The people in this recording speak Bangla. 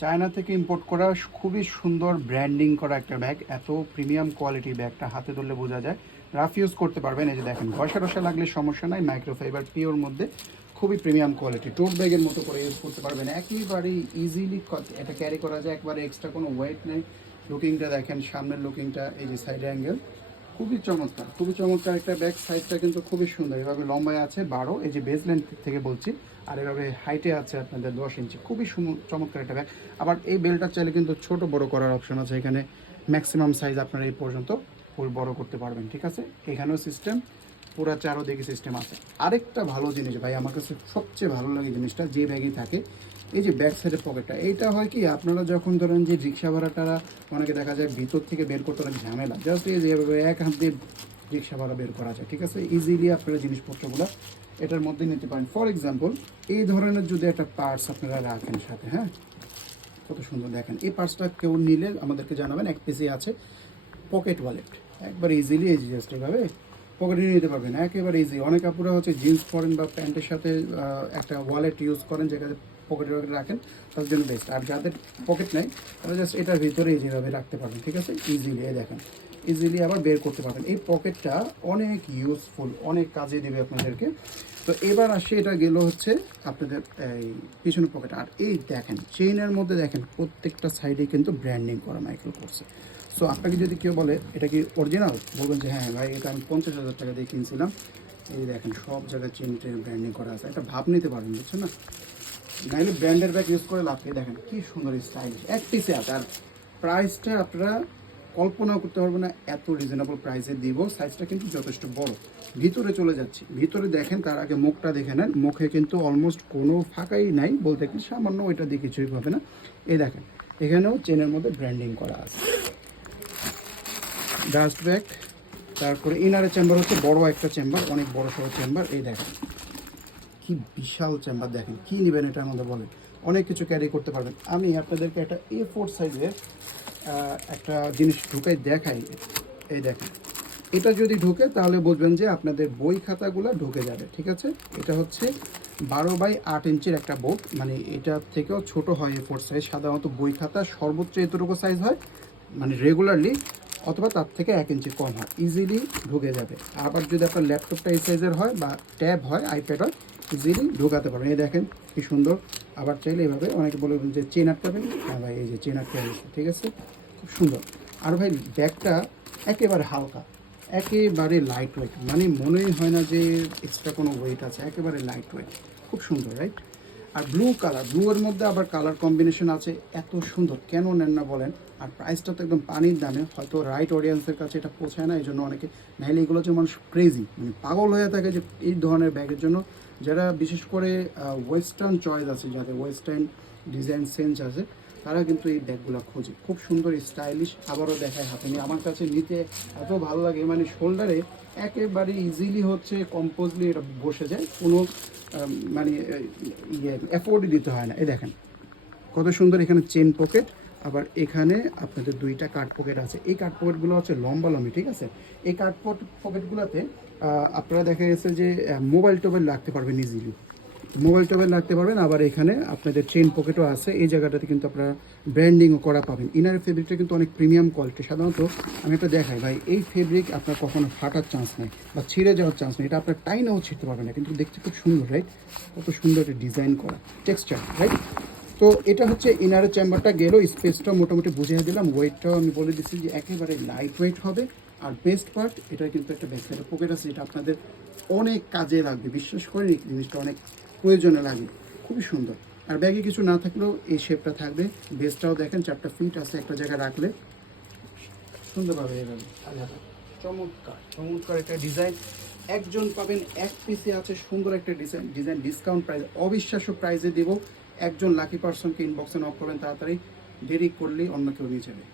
চায়না থেকে ইম্পোর্ট করা খুবই সুন্দর ব্র্যান্ডিং করা একটা ব্যাগ, এত প্রিমিয়াম কোয়ালিটির ব্যাগটা হাতে ধরলে বোঝা যায়। রাফ ইউজ করতে পারবেন। এই যে দেখেন, ঘষা টসা লাগলে সমস্যা নাই, মাইক্রোফাইবার পিওর মধ্যে খুবই প্রিমিয়াম কোয়ালিটি। টোট ব্যাগের মতো করে ইউজ করতে পারবেন, একেবারেই ইজিলি এটা ক্যারি করা যায়, একবারে এক্সট্রা কোনো ওয়েট নেই। লুকিংটা দেখেন, সামনের লুকিংটা, এই যে সাইড অ্যাঙ্গেল, খুবই চমৎকার, খুবই চমৎকার একটা ব্যাগ। সাইজটা কিন্তু খুবই সুন্দর, এভাবে লম্বায় আছে 12, এই যে বেস লেন্থ থেকে বলছি, আর এভাবে হাইটে আছে আপনাদের 10 ইঞ্চি। খুবই চমৎকার একটা ব্যাগ। আবার এই বেলটা চাইলে কিন্তু ছোট বড় করার অপশন আছে, এখানে ম্যাক্সিমাম সাইজ আপনারা এই পর্যন্ত ফুল বড় করতে পারবেন, ঠিক আছে। এখানেও সিস্টেম, পুরা চারোদিকে সিস্টেম আছে। আরেকটা ভালো জিনিস ভাই, আমার কাছে সবচেয়ে ভালো লাগে জিনিসটা, যে ব্যাগই থাকে, এই যে ব্যাক সাইডের পকেটটা, এইটা হয় কি, আপনারা যখন ধরেন যে রিক্সা ভাড়াটা অনেকে দেখা যায় ভিতর থেকে বের করতে অনেক ঝামেলা, জাস্ট এই যে এক হাত দিয়ে রিক্সা ভাড়া বের করা যায়, ঠিক আছে। ইজিলি আপনারা জিনিসপত্রগুলো এটার মধ্যে নিতে পারেন। ফর এক্সাম্পল, এই ধরনের যদি একটা পার্স আপনারা রাখেন সাথে, হ্যাঁ, কত সুন্দর দেখেন। এই পার্সটা কেউ নিলে আমাদেরকে জানাবেন। এক পিসে আছে পকেট ওয়ালেট, একবার ইজিলি এই জাস্ট এভাবে পকেটে নিয়ে নিতে পারবেন, একেবারে ইজি। অনেক আপুরা হচ্ছে জিন্স পরেন বা প্যান্টের সাথে একটা ওয়ালেট ইউজ করেন, যেটাতে পকেটে রাখেন, তার জন্য বেস্ট। আর যাদের পকেট নেই তারা জাস্ট এটার ভিতরে যেভাবে রাখতে পারবেন, ঠিক আছে, ইজিলি। দেখেন, ইজিলি আবার বের করতে পারবেন। এই পকেটটা অনেক ইউজফুল, অনেক কাজে দেবে আপনাদেরকে। তো এবার আসে, এটা গেল হচ্ছে আপনাদের এই পিছনের পকেট। আর এই দেখেন, চেইনের মধ্যে দেখেন প্রত্যেকটা সাইডে কিন্তু ব্র্যান্ডিং করা মাইক্রো করছে। সো আপনাকে যদি কেউ বলে এটা কি অরিজিনাল, বলবেন যে হ্যাঁ ভাই, এটা আমি 50,000 টাকা দিয়ে কিনছিলাম। এই দেখেন, সব জায়গায় চেন ব্র্যান্ডিং করা আছে, একটা ভাব নিতে পারবেন, বুঝছেন না। নাইলে ব্র্যান্ডের ব্যাগ ইউজ করে লাভ, দেখেন কি সুন্দর স্টাইলিশ, এক পিসে আছে। আর প্রাইসটা আপনারা কল্পনাও করতে পারবেন না, এত রিজনেবল প্রাইসে দিব। সাইজটা কিন্তু যথেষ্ট বড়। ভিতরে চলে যাচ্ছি, ভিতরে দেখেন, তার আগে মুখটা দেখে নেন। মুখে কিন্তু অলমোস্ট কোনো ফাঁকাই নাই বলতে কি, সামান্য ওইটা দিয়ে কিছুই পাবে না। এই দেখেন, এখানেও চেনের মধ্যে ব্র্যান্ডিং করা আছে। ডাস্ট ব্যাগ, তারপরে ইনারের চেম্বার হচ্ছে বড় একটা চেম্বার, অনেক বড় সড়ো চেম্বার। এই দেখেন কি বিশাল চেম্বার, দেখেন কি নেবেন এটার মধ্যে বলেন, অনেক কিছু ক্যারি করতে পারবেন। আমি আপনাদেরকে একটা A4 সাইজের একটা জিনিস ঢুকাই দেখাই। এই দেখেন, এটা যদি ঢুকে তাহলে বুঝবেন যে আপনাদের বই খাতাগুলো ঢুকে যাবে, ঠিক আছে। এটা হচ্ছে 12x8 ইঞ্চির একটা বোর্ড, মানে এটা থেকেও ছোট হয় A4 সাইজ। সাধারণত বই খাতা সর্বোচ্চ এতটুকু সাইজ হয়, মানে রেগুলারলি, অথবা তার থেকে 1 ইঞ্চি কম হয়, ইজিলি ঢুকে যাবে। আবার যদি আপনার ল্যাপটপটা এই সাইজের হয় বা ট্যাব হয়, আইপ্যাড হয়, ইজিলি ঢোকাতে পারবেন। এই দেখেন কি সুন্দর। আবার চাইলে এভাবে, অনেকে বলবেন যে চেন আটকাবেন, হ্যাঁ ভাই, এই যে চেন আটকে গেছে, ঠিক আছে, খুব সুন্দর। আর ভাই ব্যাগটা একেবারে হালকা, একেবারে লাইট ওয়েট, মানে মনেই হয় না যে এক্সট্রা কোনো ওয়েট আছে, একেবারে লাইট ওয়েট, খুব সুন্দর, রাইট। আর ব্লু কালার, ব্লুয়ের মধ্যে আবার কালার কম্বিনেশন আছে, এত সুন্দর, কেন নেন না বলেন। আর প্রাইসটা তো একদম পানির দামে, হয়তো রাইট অডিয়েন্সের কাছে এটা পৌঁছায় না, এই জন্য অনেকে নাইলে এগুলো হচ্ছে মানুষ ক্রেজি, মানে পাগল হয়ে থাকে যে এই ধরনের ব্যাগের জন্য। যারা বিশেষ করে ওয়েস্টার্ন চয়েস আছে, যাদের ওয়েস্টার্ন ডিজাইন সেন্স আছে, তারা কিন্তু এই ব্যাগগুলো খোঁজে। খুব সুন্দর, স্টাইলিশ, আবারও দেখায় হাতে নিয়ে। আমার কাছে নিতে এত ভালো লাগে, মানে শোল্ডারে একেবারে ইজিলি হচ্ছে কম্পোজলি এটা বসে যায়, কোনো মানে এফোর্ডই দিতে হয় না। এই দেখেন কত সুন্দর, এখানে চেন পকেট, আবার এখানে আপনাদের দুইটা কাট পকেট আছে। এই কাট পকেটগুলো হচ্ছে লম্বা লম্বি, ঠিক আছে। এই কাট পকেটগুলোতে আপনারা দেখা গেছে যে মোবাইল টোবাইল রাখতে পারবেন ইজিলি, মোবাইল টোবাইল রাখতে পারবেন। আবার এখানে আপনাদের চেন পকেটও আছে, এই জায়গাটাতে কিন্তু আপনারা ব্র্যান্ডিংও করা পাবেন। ইনার ফেব্রিকটা কিন্তু অনেক প্রিমিয়াম কোয়ালিটি। সাধারণত আমি একটা দেখাই ভাই, এই ফেব্রিক আপনার কখনো ফাটার চান্স নেই বা ছিঁড়ে যাওয়ার চান্স নেই, এটা আপনার টাইনেও ছিঁড়তে পারবেন না, কিন্তু দেখতে খুব সুন্দর, রাইট, কত সুন্দর একটা ডিজাইন করা টেক্সচার, রাইট। তো এটা হচ্ছে ইনারের চেম্বারটা গেল, স্পেসটাও মোটামুটি বুঝিয়ে দিলাম, ওয়েটটাও আমি বলে দিচ্ছি যে একেবারে লাইট ওয়েট হবে। আর বেস্ট পার্ট, এটা কিন্তু একটা ব্যাক সাইডে পকেট আছে, যেটা আপনাদের অনেক কাজে লাগবে, বিশ্বাস করেন এই জিনিসটা অনেক প্রয়োজনে লাগে, খুবই সুন্দর। আর ব্যাগে কিছু না থাকলেও এই শেপটা থাকবে। বেসটাও দেখেন 4টা ফিট আছে, একটা জায়গায় রাখলে সুন্দরভাবে এভাবে। চমৎকার চমৎকার একটা ডিজাইন, একজন পাবেন, এক পিসে আছে সুন্দর একটা ডিজাইন ডিসকাউন্ট প্রাইস, অবিশ্বাস্য প্রাইসে দেবো। একজন লাকি পার্সনকে ইনবক্সে নক করবেন তাড়াতাড়ি, দেরি করলেই অন্য কেউ নিয়ে যাবে।